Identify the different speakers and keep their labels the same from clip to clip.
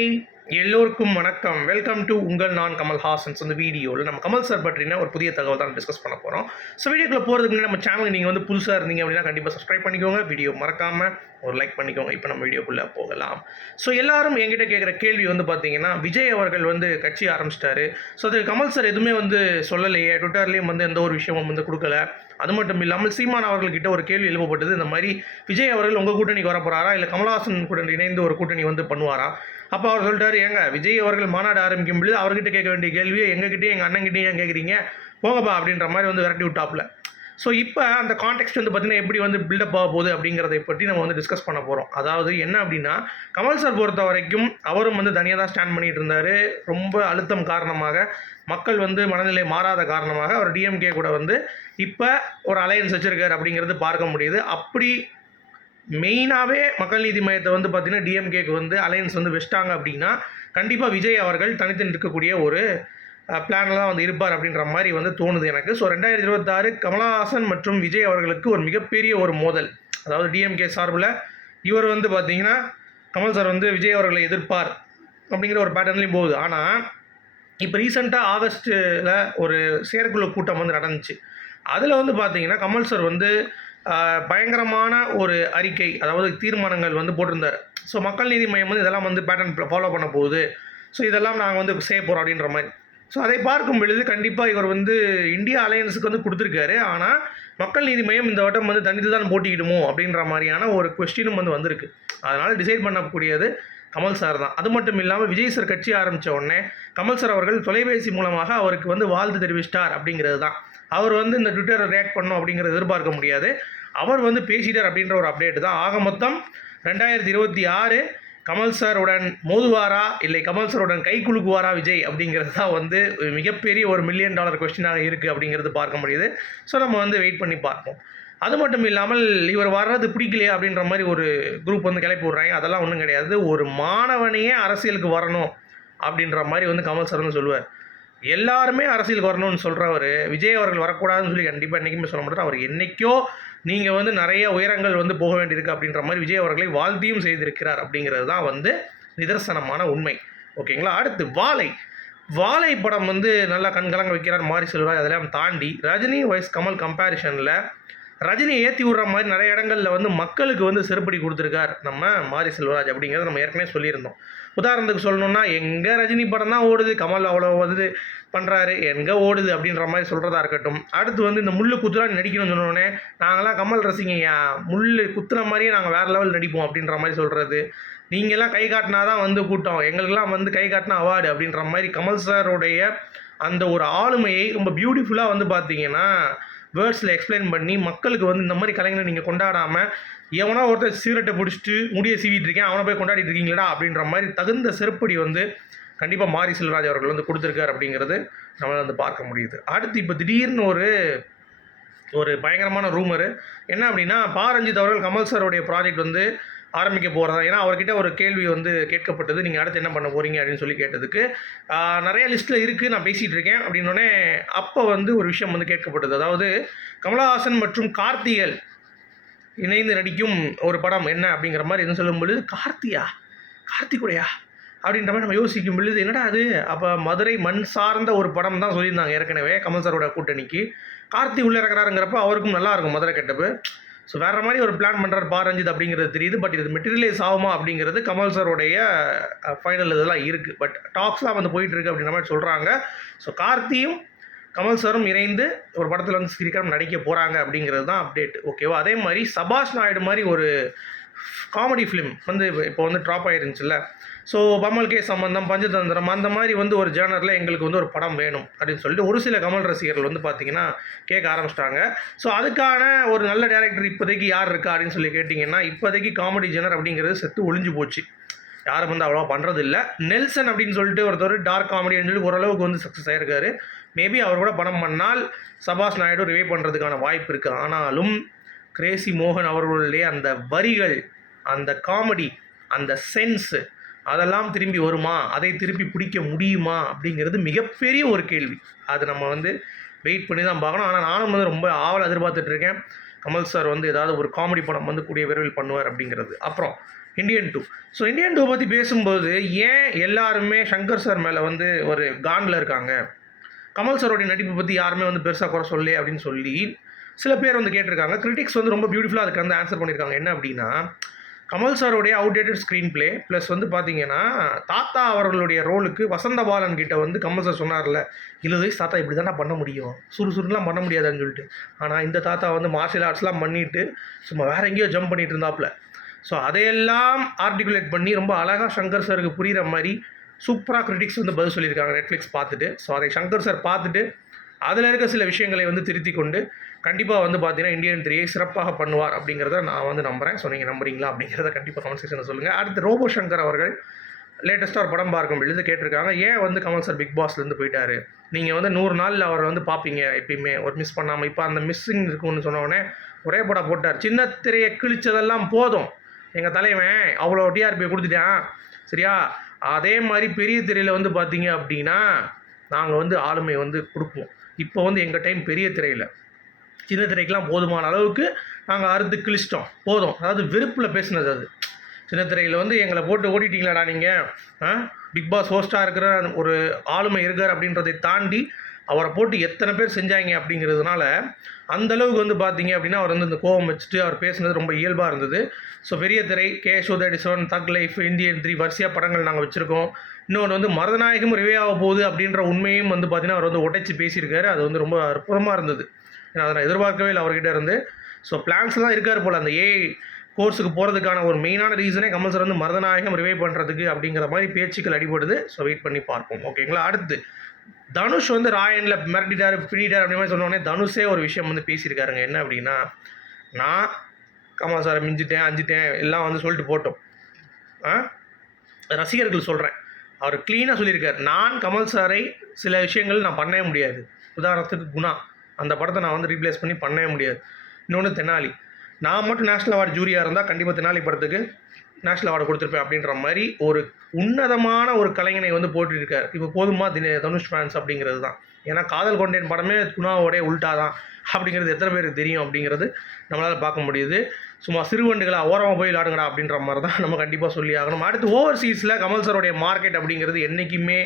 Speaker 1: Hi எல்லோருக்கும் வணக்கம். Welcome to உங்கள் நான் கமல் ஹாசன்ஸ் இந்த வீடியோவில் நம்ம கமல் சார் பற்றின ஒரு புதிய தகவல் தான் டிஸ்கஸ் பண்ண போகிறோம் ஸோ வீடியோக்குள்ளே போகிறதுக்கு முன்னாடி நம்ம சேனல் நீங்கள் வந்து புதுசாக இருந்தீங்க அப்படின்னா கண்டிப்பாக சப்ஸ்கிரைப் பண்ணிக்கோங்க. வீடியோ மறக்காமல் ஒரு லைக் பண்ணிக்கோங்க. இப்போ நம்ம வீடியோக்குள்ளே போகலாம். ஸோ எல்லாரும் என்கிட்ட கேட்குற கேள்வி வந்து பார்த்தீங்கன்னா விஜய் அவர்கள் வந்து கட்சி ஆரம்பிச்சிட்டாரு. ஸோ அதுக்கு கமல் சார் எதுவுமே வந்து சொல்லலையே. ட்விட்டர்லேயும் வந்து எந்த ஒரு விஷயமும் வந்து கொடுக்கல. அது மட்டும் இல்லாமல் சீமான் அவர்கள்கிட்ட ஒரு கேள்வி எழுப்பப்பட்டது. இந்த மாதிரி விஜய் அவர்கள் உங்கள் கூட்டணிக்கு வர போகிறாரா இல்லை கமல்ஹாசன் கூட இணைந்து ஒரு கூட்டணி வந்து பண்ணுவாரா? அப்போ அவர் சொல்லிட்டாரு ஏங்க விஜய் அவர்கள் மாநாடு ஆரம்பிக்கும் பொழுது அவர்கிட்ட கேட்க வேண்டிய கேள்வியை எங்ககிட்டயும் எங்கள் அண்ணங்கிட்டையும் ஏன் கேட்குறீங்க? போங்கப்பா அப்படின்ற மாதிரி வந்து விரட்டி விட்டாப்புல. ஸோ இப்போ அந்த கான்டெக்ட் வந்து பார்த்தீங்கன்னா எப்படி வந்து பில்டப் ஆக போகுது அப்படிங்கிறதை பற்றி நம்ம வந்து டிஸ்கஸ் பண்ண போகிறோம் அதாவது என்ன அப்படின்னா கமல் சார் பொறுத்த வரைக்கும் அவரும் வந்து தனியாக தான் ஸ்டாண்ட் பண்ணிட்டு இருந்தார். ரொம்ப அழுத்தம் காரணமாக மக்கள் வந்து மனநிலை மாறாத காரணமாக அவர் டிஎம்கே கூட வந்து இப்போ ஒரு அலையன்ஸ் வச்சிருக்காரு அப்படிங்கிறது பார்க்க முடியுது. அப்படி மெயினாகவே மக்கள் நீதி மையத்தை வந்து பார்த்திங்கன்னா டிஎம்கேக்கு வந்து அலையன்ஸ் வந்து வச்சிட்டாங்க அப்படின்னா கண்டிப்பாக விஜய் அவர்கள் தனித்து நிற்கக்கூடிய ஒரு பிளானில் தான் வந்து இருப்பார் அப்படின்ற மாதிரி வந்து தோணுது எனக்கு. ஸோ ரெண்டாயிரத்தி இருபத்தாறு கமலஹாசன் மற்றும் விஜய் அவர்களுக்கு ஒரு மிகப்பெரிய ஒரு மோதல். அதாவது டிஎம்கே சார்பில் இவர் வந்து பார்த்திங்கன்னா கமல் சார் வந்து விஜய் அவர்களை எதிர்ப்பார் அப்படிங்கிற ஒரு பேட்டர்ன்லேயும் போகுது. ஆனால் இப்போ ரீசெண்டாக ஆகஸ்ட்டில் ஒரு செயற்குழு கூட்டம் வந்து நடந்துச்சு. அதில் வந்து பார்த்தீங்கன்னா கமல் சார் வந்து பயங்கரமான ஒரு அறிக்கை அதாவது தீர்மானங்கள் வந்து போட்டிருந்தார். ஸோ மக்கள் நீதி மையம் வந்து இதெல்லாம் வந்து பேட்டர்ன் ஃபாலோ பண்ண போகுது. ஸோ இதெல்லாம் நாங்கள் வந்து செய்ய போகிறோம் அப்படின்ற மாதிரி. ஸோ அதை பார்க்கும் பொழுது கண்டிப்பாக இவர் வந்து இந்தியா அலையன்ஸுக்கு வந்து கொடுத்துருக்காரு. ஆனால் மக்கள் நீதி மையம் இந்த வட்டம் வந்து தனித்து தான் போட்டியிடுமோ அப்படின்ற மாதிரியான ஒரு கொஸ்டினும் வந்து வந்திருக்கு. அதனால் டிசைட் பண்ணக்கூடியது கமல் சார் தான். அது மட்டும் இல்லாமல் விஜய் சார் கட்சி ஆரம்பித்த உடனே கமல் சார் அவர்கள் தொலைபேசி மூலமாக அவருக்கு வந்து வாழ்த்து தெரிவிச்சிட்டார் அப்படிங்கிறது தான். அவர் வந்து இந்த ட்விட்டரை ரியாக்ட் பண்ணும் அப்படிங்கிறத எதிர்பார்க்க முடியாது. அவர் வந்து பேசிட்டார் அப்படின்ற ஒரு அப்டேட் தான். ஆக மொத்தம் ரெண்டாயிரத்தி இருபத்தி ஆறு கமல் சாருடன் மோதுவாரா இல்லை கமல் சாருடன் கை குலுக்குவாரா விஜய் அப்படிங்கிறது தான் வந்து மிகப்பெரிய ஒரு மில்லியன் டாலர் கொஸ்டினாக இருக்குது அப்படிங்கிறது பார்க்க முடியுது. ஸோ நம்ம வந்து வெயிட் பண்ணி பார்ப்போம். அது மட்டும் இல்லாமல் இவர் வர்றது பிடிக்கலையா அப்படின்ற மாதிரி ஒரு குரூப் வந்து கிளப்பி விட்றாங்க. அதெல்லாம் ஒன்றும் கிடையாது. ஒரு மாணவனையே அரசியலுக்கு வரணும் அப்படின்ற மாதிரி வந்து கமல் சார் வந்து சொல்லுவார். எல்லாருமே அரசியலுக்கு வரணும்னு சொல்கிறவர் விஜய் அவர்கள் வரக்கூடாதுன்னு சொல்லி கண்டிப்பாக என்றைக்குமே சொல்ல மாட்டார். அவர் என்றைக்கோ நீங்கள் வந்து நிறைய உயரங்கள் வந்து போக வேண்டியிருக்கு அப்படின்ற மாதிரி விஜய் அவர்களை வாழ்த்தியும் செய்திருக்கிறார் அப்படிங்கிறது தான் வந்து நிதர்சனமான உண்மை. ஓகேங்களா அடுத்து வாழை. வாழை படம் வந்து நல்லா கண்கலங்க வைக்கிறார் மாரி செல்வராஜ். அதெல்லாம் தாண்டி ரஜினி வைஸ் கமல் கம்பேரிஷனில் ரஜினியை ஏற்றி விட்ற மாதிரி நிறைய இடங்களில் வந்து மக்களுக்கு வந்து செருப்படி கொடுத்துருக்கார் நம்ம மாரி செல்வராஜ் அப்படிங்கிறத நம்ம ஏற்கனவே சொல்லியிருந்தோம். உதாரணத்துக்கு சொல்லணும்னா எங்கே ரஜினி படம் தான் ஓடுது கமல் அவ்வளோ வந்து பண்ணுறாரு எங்கே ஓடுது அப்படின்ற மாதிரி சொல்கிறதா இருக்கட்டும். அடுத்து வந்து இந்த முள்ளு குத்துலாம் நடிக்கணும்னு சொன்னோடனே நாங்களாம் கமல் ரசிகையா முள்ளு குத்துன மாதிரியே நாங்கள் வேறு லெவல் நடிப்போம் அப்படின்ற மாதிரி சொல்கிறது நீங்கள்லாம் கை காட்டினா தான் வந்து கூட்டம். எங்களுக்கெல்லாம் வந்து கை காட்டினா அவார்டு அப்படின்ற மாதிரி கமல் சாருடைய அந்த ஒரு ஆளுமையை ரொம்ப பியூட்டிஃபுல்லாக வந்து பார்த்தீங்கன்னா வேர்ட்ஸில் எக்ஸ்பிளைன் பண்ணி மக்களுக்கு வந்து இந்த மாதிரி கலைஞரை நீங்கள் கொண்டாடாமல் எவனோ ஒருத்தர் சீரட்டை பிடிச்சிட்டு முடிய சீவிட்டு இருக்கேன் அவனை போய் கொண்டாடிட்டு இருக்கீங்களா அப்படின்ற மாதிரி தகுந்த செருப்படி வந்து கண்டிப்பாக மாரி செல்வராஜ் அவர்கள் வந்து கொடுத்துருக்காரு அப்படிங்கிறது நம்மளால் வந்து பார்க்க முடியுது. அடுத்து இப்போ திடீர்னு ஒரு ஒரு பயங்கரமான ரூமரு என்ன அப்படின்னா பா ரஞ்சித் அவர்கள் கமல் சாருடைய ப்ராஜெக்ட் வந்து ஆரம்பிக்க போகிறதா ஏன்னா அவர்கிட்ட ஒரு கேள்வி வந்து கேட்கப்பட்டது. நீங்கள் அடுத்து என்ன பண்ண போகிறீங்க அப்படின்னு சொல்லி கேட்டதுக்கு நிறைய லிஸ்ட்டில் இருக்குது நான் பேசிகிட்டு இருக்கேன். அப்படின்னோடனே அப்போ வந்து ஒரு விஷயம் வந்து கேட்கப்பட்டது. அதாவது கமலஹாசன் மற்றும் கார்த்திகல் இணைந்து நடிக்கும் ஒரு படம் என்ன? அப்படிங்கிற மாதிரி என்ன சொல்லும் பொழுது கார்த்தியா? கார்த்திகுடையா? அப்படின்ற மாதிரி நம்ம யோசிக்கும் பொழுது என்னடா அது அப்போ மதுரை மண் சார்ந்த ஒரு படம் தான் சொல்லியிருந்தாங்க ஏற்கனவே கமல் சாரோட கூட்டணிக்கு. கார்த்தி உள்ளே இறங்குறாருங்கிறப்ப அவருக்கும் நல்லா இருக்கும் மதுரை கெட்டப்பு. ஸோ வேறு மாதிரி ஒரு பிளான் பண்ணுறாரு பா ரஞ்சித் அப்படிங்கிறது தெரியுது. பட் இது மெட்டீரியலைஸ் ஆகுமா அப்படிங்கிறது கமல் சாரோடைய ஃபைனல் இதெல்லாம் இருக்குது பட் டாக்ஸ்லாம் வந்து போயிட்டுருக்கு அப்படின்ற மாதிரி சொல்கிறாங்க ஸோ கார்த்தியும் கமல் சாரும் இணைந்து ஒரு படத்தில் வந்து சீக்கிரம் நடிக்க போகிறாங்க அப்படிங்கிறது தான் அப்டேட் ஓகேவா அதே மாதிரி சபாஷ் நாயுடு மாதிரி ஒரு காமெடி ஃபிலிம் வந்து இப்போ வந்து ட்ராப் ஆயிருந்துச்சுல்ல. ஸோ பமல் கே சம்பந்தம் பஞ்சதந்திரம் அந்த மாதிரி வந்து ஒரு ஜேனரில் எங்களுக்கு வந்து ஒரு படம் வேணும் அப்படின்னு சொல்லிட்டு ஒரு சில கமல் ரசிகர்கள் வந்து பார்த்தீங்கன்னா கேட்க ஆரம்பிச்சிட்டாங்க. ஸோ அதுக்கான ஒரு நல்ல டேரக்டர் இப்போதைக்கு யார் இருக்கா அப்படின்னு சொல்லி கேட்டிங்கன்னா இப்போதைக்கு காமெடி ஜேனர் அப்படிங்கிறது செத்து ஒளிஞ்சு போச்சு. யாரும் வந்து அவ்வளோவா பண்ணுறது இல்லை நெல்சன் அப்படின்னு சொல்லிட்டு ஒருத்தர் டார்க் காமெடின்னு சொல்லி ஓரளவுக்கு வந்து சக்ஸஸ் ஆயிருக்காரு. மேபி அவர் கூட படம் பண்ணால் சபாஷ் நாயுடு ரிவே பண்ணுறதுக்கான வாய்ப்பு இருக்குது ஆனாலும் கிரேசி மோகன் அவர்களுடைய அந்த வரிகள் அந்த காமெடி அந்த சென்ஸு அதெல்லாம் திரும்பி வருமா? அதை திருப்பி பிடிக்க முடியுமா? அப்படிங்கிறது மிகப்பெரிய ஒரு கேள்வி. அது நம்ம வந்து வெயிட் பண்ணி தான் பார்க்கணும். ஆனால் நானும் வந்து ரொம்ப ஆவல் எதிர்பார்த்துட்டு இருக்கேன். கமல் சார் வந்து ஏதாவது ஒரு காமெடி படம் வந்து கூடிய விரைவில் பண்ணுவார் அப்படிங்கிறது. அப்புறம் Indian two so Indian two பற்றி பேசும்போது ஏன் எல்லாருமே சங்கர் சார் மேலே வந்து ஒரு காண்டில் இருக்காங்க? கமல் சாரோடைய நடிப்பை பற்றி யாருமே வந்து பெருசாக குறை சொல்லி அப்படின்னு சொல்லி சில பேர் வந்து கேட்டிருக்காங்க. கிரிட்டிக்ஸ் வந்து ரொம்ப பியூட்டிஃபுல்லாக அதுக்கு வந்து ஆன்சர் பண்ணியிருக்காங்க. என்ன அப்படின்னா கமல் சாருடைய அவுடேட்டட் ஸ்க்ரீன் பிளே ப்ளஸ் வந்து பார்த்தீங்கன்னா தாத்தா அவர்களுடைய ரோலுக்கு வசந்த பாலன் கிட்ட வந்து கமல் சார் சொன்னார்ல இருபது வயசு தாத்தா இப்படி தானே பண்ண முடியும். சுறுசுறுலாம் பண்ண முடியாதுன்னு சொல்லிட்டு. ஆனால் இந்த தாத்தா வந்து மார்ஷியல் ஆர்ட்ஸ்லாம் பண்ணிட்டு சும்மா வேற எங்கேயோ ஜம்ப் பண்ணிட்டு இருந்தாப்புல ஸோ அதையெல்லாம் ஆர்டிகுலேட் பண்ணி ரொம்ப அழகாக சங்கர் சாருக்கு புரிகிற மாதிரி சூப்பராக கிரிட்டிக்ஸ் வந்து பதில் சொல்லியிருக்காங்க நெட்ஃப்ளிக்ஸ் பார்த்துட்டு. ஸோ அதை சங்கர் சார் பார்த்துட்டு அதில் இருக்க சில விஷயங்களை வந்து திருத்தி கொண்டு கண்டிப்பாக வந்து பார்த்தீங்கன்னா இந்தியன் த்ரீயை சிறப்பாக பண்ணுவார் அப்படிங்கிறத நான் வந்து நம்புகிறேன் ஸோ நீங்கள் நம்புறீங்களா அப்படிங்கிறத கண்டிப்பாக கமெண்ட் செக்ஷனில் சொல்லுங்கள் அடுத்து ரோபோ சங்கர் அவர்கள் லேட்டஸ்ட்டாக ஒரு படம் பார்க்கும் பொழுது கேட்டிருக்காங்க ஏன் வந்து கமல் சார் பிக் பாஸ்லேருந்து போயிட்டார்? நீங்கள் வந்து நூறு நாளில் அவரை வந்து பார்ப்பீங்க எப்பயுமே. ஒரு மிஸ் பண்ணாமல் இப்போ அந்த மிஸ்ஸிங் இருக்குன்னு சொன்னோடனே ஒரே படம் போட்டார். சின்ன திரையை கிழிச்சதெல்லாம் போதும். எங்கள் தலைவன் அவ்வளோ டிஆர்பி கொடுத்துட்டான். சரியா? அதே மாதிரி பெரிய திரையில் வந்து பார்த்தீங்க அப்படின்னா நாங்கள் வந்து ஆளுமை வந்து கொடுப்போம். இப்போ வந்து எங்கள் டைம் பெரிய திரையில். சின்ன திரைக்கெலாம் போதுமான அளவுக்கு நாங்கள் அறுத்து கிழிச்சிட்டோம். போதும். அதாவது வெறுப்பில் பேசினது அது. சின்ன திரையில் வந்து எங்களை போட்டு ஓடிட்டீங்களாடா நீங்கள் ஆ? பிக் பாஸ் ஹோஸ்ட்டாக இருக்கிற ஒரு ஆளுமை இருக்கார் அப்படின்றதை தாண்டி அவரை போட்டு எத்தனை பேர் செஞ்சாங்க அப்படிங்கிறதுனால அந்த அளவுக்கு வந்து பார்த்தீங்க அப்படின்னா அவர் வந்து இந்த கோவம் வச்சுட்டு அவர் பேசுனது ரொம்ப இயல்பாக இருந்தது. ஸோ பெரிய திரை K thirty thug life Indian three வரிசையாக படங்கள் நாங்கள் வச்சுருக்கோம். இன்னொன்று வந்து மருதநாயகம் ரிவே ஆக போகுது அப்படின்ற உண்மையும் வந்து பார்த்தீங்கன்னா அவர் வந்து உடைச்சி பேசியிருக்காரு. அது வந்து ரொம்ப அற்புதமாக இருந்தது. ஏன்னா அதை நான் எதிர்பார்க்கவே இல்லை அவர்கிட்ட இருந்து. ஸோ பிளான்ஸ்லாம் இருக்கார் போல். அந்த ஏஐ கோர்ஸுக்கு போகிறதுக்கான ஒரு மெயினான ரீசனே கமல் சார் வந்து மருதநாயகம் ரிவை பண்ணுறதுக்கு அப்படிங்கிற மாதிரி பேச்சுக்கள் அடிபடுது. ஸோ வெயிட் பண்ணி பார்ப்போம். ஓகேங்களா அடுத்து தனுஷ் வந்து ராயனில் மிரட்டிட்டார் பிடிட்டார் அப்படி மாதிரி சொன்னோடனே தனுஷே ஒரு விஷயம் வந்து பேசியிருக்காருங்க. என்ன அப்படின்னா நான் கமல் சாரை மிஞ்சிட்டேன் அஞ்சிட்டேன் எல்லாம் வந்து சொல்லிட்டு போட்டோம். ஆ? ரசிகர்கள் சொல்கிறேன் அவர் க்ளீனாக சொல்லியிருக்கார். நான் கமல் சாரை சில விஷயங்கள் நான் பண்ணவே முடியாது. உதாரணத்துக்கு குணா. அந்த படத்தை நான் வந்து ரீப்ளேஸ் பண்ணி பண்ணவே முடியாது. இன்னொன்று தெனாலி. நான் மட்டும் நேஷ்னல் அவார்டு ஜூரியாக இருந்தால் கண்டிப்பாக தெனாலி படத்துக்கு நேஷ்னல் அவார்டு கொடுத்துருப்பேன் அப்படின்ற மாதிரி ஒரு உன்னதமான ஒரு கலைஞனை வந்து போட்டிருக்கார் இப்போ போதுமா தின தனுஷ் ஃபேன்ஸ் அப்படிங்கிறது தான் ஏன்னா காதல் கொண்டேன் படமே குணாவோடைய உல்ட்டா தான் அப்படிங்கிறது எத்தனை பேருக்கு தெரியும் அப்படிங்கிறது நம்மளால் பார்க்க முடியுது. சும்மா சிறுவண்டுகளை ஓரமாக போய் விளாடுங்கடா அப்படின்ற மாதிரி தான் நம்ம கண்டிப்பாக சொல்லி ஆகணும் அடுத்து ஓவர்சீஸில் கமல் சாரோடைய மார்க்கெட் அப்படிங்கிறது என்றைக்குமே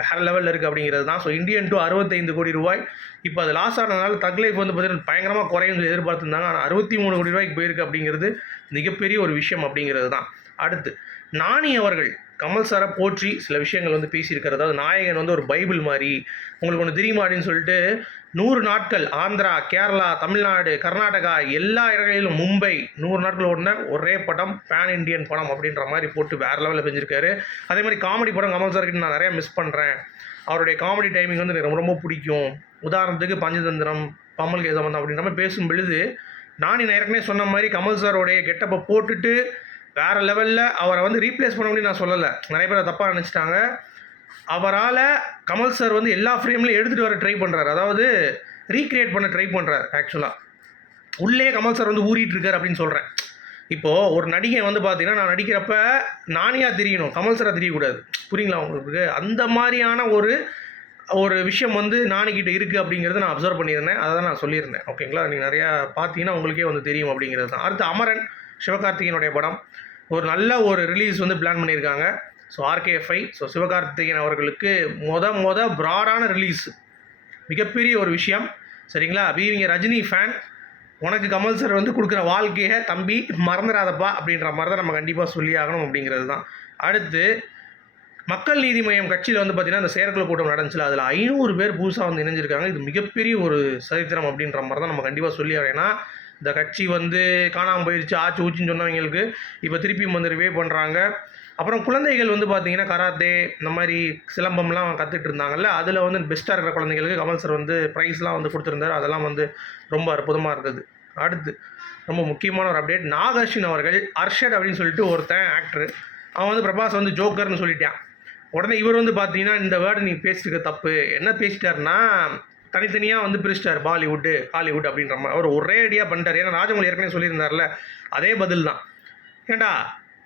Speaker 1: வேறு லெவலில் இருக்குது அப்படிங்கிறது தான். ஸோ இந்தியன் டூ அறுபத்தைந்து கோடி ரூபாய். இப்போ அது லாஸ் ஆனதுனால தக் லைஃப் வந்து பார்த்தீங்கன்னா பயங்கரமாக குறையும் எதிர்பார்த்துருந்தாங்க. ஆனால் அறுபத்தி மூணு கோடி ரூபாய்க்கு போயிருக்கு அப்படிங்கிறது மிகப்பெரிய ஒரு விஷயம் அப்படிங்கிறது தான். அடுத்து நாணி அவர்கள் கமல் சாரை போற்றி சில விஷயங்கள் வந்து பேசியிருக்காரு அதாவது நாயகன் வந்து ஒரு பைபிள் மாதிரி. உங்களுக்கு ஒன்று தெரியுமா அப்படின்னு சொல்லிட்டு நூறு நாட்கள் ஆந்திரா கேரளா தமிழ்நாடு கர்நாடகா எல்லா இடங்களிலும் மும்பை நூறு நாட்கள் ஓடின ஒரே படம் பேன் இண்டியன் படம் அப்படின்ற மாதிரி போட்டு வேறு லெவலில் பெஞ்சிருக்காரு அதே மாதிரி காமெடி படம் கமல் சார்கிட்ட நான் நிறையா மிஸ் பண்ணுறேன் அவருடைய காமெடி டைமிங் வந்து எனக்கு ரொம்ப ரொம்ப பிடிக்கும். உதாரணத்துக்கு பஞ்சதந்திரம் பமல் கேசவந்தம் அப்படின்ற மாதிரி பேசும் பொழுது நான் ஏற்கனவே சொன்ன மாதிரி கமல் சாரோடைய கெட்டப்பை போட்டுட்டு வேறு லெவலில் அவரை வந்து ரீப்ளேஸ் பண்ண முடியும் நான் சொல்லலை. நிறைய பேர் தப்பாக நினச்சிட்டாங்க. அவரால் கமல் சார் வந்து எல்லா ஃப்ரேம்லையும் எடுத்துகிட்டு வர ட்ரை பண்ணுறாரு அதாவது ரீக்ரியேட் பண்ண ட்ரை பண்ணுறாரு ஆக்சுவலாக உள்ளே கமல் சார் வந்து ஊறிட்டு இருக்கார் அப்படின்னு சொல்கிறேன் இப்போது ஒரு நடிகை வந்து பார்த்தீங்கன்னா நான் நடிக்கிறப்ப நானியாக தெரியணும். கமல் சாராக தெரியக்கூடாது. புரியுங்களா உங்களுக்கு? அந்த மாதிரியான ஒரு ஒரு விஷயம் வந்து நானிக்கிட்ட இருக்குது அப்படிங்கிறத நான் அப்சர்வ் பண்ணியிருந்தேன். அதை தான் நான் சொல்லியிருந்தேன். ஓகேங்களா நீங்கள் நிறையா பார்த்தீங்கன்னா உங்களுக்கே வந்து தெரியும் அப்படிங்கிறது தான். அடுத்து அமரன். சிவகார்த்திகேயனுடைய படம். ஒரு நல்ல ஒரு ரிலீஸ் வந்து பிளான் பண்ணியிருக்காங்க. ஸோ ஆர்கேஎஃப்ஐ ஸோ சிவகார்த்திகேயன் அவர்களுக்கு மொத மொத ப்ராடான ரிலீஸ் மிகப்பெரிய ஒரு விஷயம். சரிங்களா? பீவிங்க ரஜினி ஃபேன் உனக்கு கமல் சார் வந்து கொடுக்குற வாழ்க்கையை தம்பி மறந்துடாதப்பா அப்படின்ற மாதிரி தான் நம்ம கண்டிப்பாக சொல்லி ஆகணும் அப்படிங்கிறது தான். அடுத்து மக்கள் நீதி மையம் கட்சியில் வந்து பார்த்திங்கன்னா அந்த செயற்குழு கூட்டம் நடந்துச்சுல அதில் ஐநூறு பேர் புதுசாக வந்து இணைஞ்சிருக்காங்க. இது மிகப்பெரிய ஒரு சரித்திரம் அப்படின்ற மாதிரி தான் நம்ம கண்டிப்பாக சொல்லி ஆகணும். ஏன்னா இந்த கட்சி வந்து காணாமல் போயிடுச்சு ஆச்சு ஊச்சின்னு சொன்னவங்களுக்கு இப்போ திருப்பியும் வந்து ரிவே பண்ணுறாங்க அப்புறம் குழந்தைகள் வந்து பார்த்தீங்கன்னா கராத்தே இந்த மாதிரி சிலம்பம்லாம் கற்றுட்டு இருந்தாங்கல்ல அதில் வந்து பெஸ்ட்டாக இருக்கிற குழந்தைங்களுக்கு கமல் சார் வந்து ப்ரைஸ்லாம் வந்து கொடுத்துருந்தாரு. அதெல்லாம் வந்து ரொம்ப அற்புதமாக இருந்தது. அடுத்து ரொம்ப முக்கியமான ஒரு அப்டேட் நாகார்ஷின் அவர்கள் அர்ஷட் அப்படின்னு சொல்லிட்டு ஒருத்தன் ஆக்டர் அவன் வந்து பிரபாஸ் வந்து ஜோக்கர்னு சொல்லிட்டான். உடனே இவர் வந்து பார்த்தீங்கன்னா இந்த வேர்டு நீ பேசிட்டு தப்பு. என்ன பேசிட்டாருன்னா தனித்தனியாக வந்து பிரிச்சிட்டார் பாலிவுட்டு ஹாலிவுட் அப்படின்ற மாதிரி அவர் ஒரே அடியாக பண்ணிட்டார். ஏன்னா ராஜமௌழி ஏற்கனவே சொல்லியிருந்தார்ல அதே பதில் தான் ஏண்டா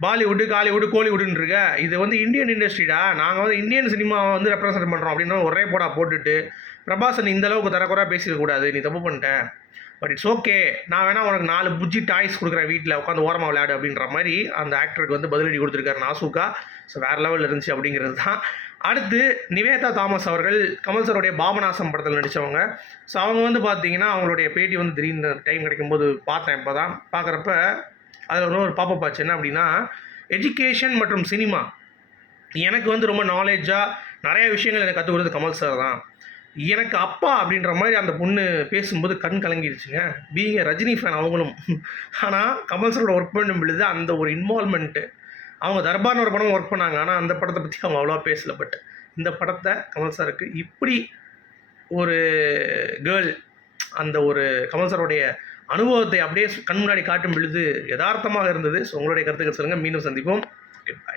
Speaker 1: பாலிவுட்டு காலிவுட்டு கோலிவுட்டுன்னு இருக்க இது வந்து இந்தியன் இண்டஸ்ட்ரிடா? நாங்கள் வந்து இந்தியன் சினிமாவை வந்து ரெப்ரசன்ட் பண்ணுறோம் அப்படின்னு ஒரே போடா போட்டுட்டு பிரபாசன் இந்த அளவுக்கு தரக்குறையாக பேசிடக்கூடாது நீ தப்பு பண்ணிட்டேன் பட் இட்ஸ் ஓகே நான் வேணா உனக்கு நாலு புஜ்ஜி டாய்ஸ் கொடுக்குறேன் வீட்டில் உட்காந்து ஓரமாக விளையாடு அப்படின்ற மாதிரி அந்த ஆக்டருக்கு வந்து பதிலடி கொடுத்துருக்காரு நாசூக்கா. ஸோ வேறு லெவலில் இருந்துச்சு அப்படிங்கிறது தான் அடுத்து நிவேதா தாமஸ் அவர்கள் கமல் சருடைய பாபநாசம் படத்தில் நடித்தவங்க ஸோ அவங்க வந்து பார்த்தீங்கன்னா அவங்களுடைய பேட்டி வந்து திடீர்னு டைம் கிடைக்கும்போது பார்த்தேன் இப்போ தான் பார்க்குறப்ப அதில் ஒரு பாப்பா ஆச்சு. என்ன அப்படின்னா எஜுகேஷன் மற்றும் சினிமா எனக்கு வந்து ரொம்ப நாலேஜாக நிறைய விஷயங்கள் எனக்கு கற்றுக் கொடுத்தது கமல் சார் தான். எனக்கு அப்பா அப்படின்ற மாதிரி அந்த பொண்ணு பேசும்போது கண் கலங்கிடுச்சுங்க பீங்க ரஜினி ஃபேன் அவங்களும். ஆனால் கமல் சாரோட ஒர்க் பண்ணும் பொழுது அந்த ஒரு இன்வால்மெண்ட்டு அவங்க தர்பார்னு ஒரு படம் ஒர்க் பண்ணாங்க. ஆனால் அந்த படத்தை பற்றி அவங்க அவ்வளோவா பேசல. பட் இந்த படத்தை கமல் சாருக்கு இப்படி ஒரு கேர்ள் அந்த ஒரு கமல் சாருடைய அனுபவத்தை அப்படியே கண் முன்னாடி காட்டும் பொழுது யதார்த்தமாக இருந்தது. ஸோ உங்களுடைய கருத்துக்கள் சொல்லுங்கள் மீண்டும் சந்திப்போம். Good bye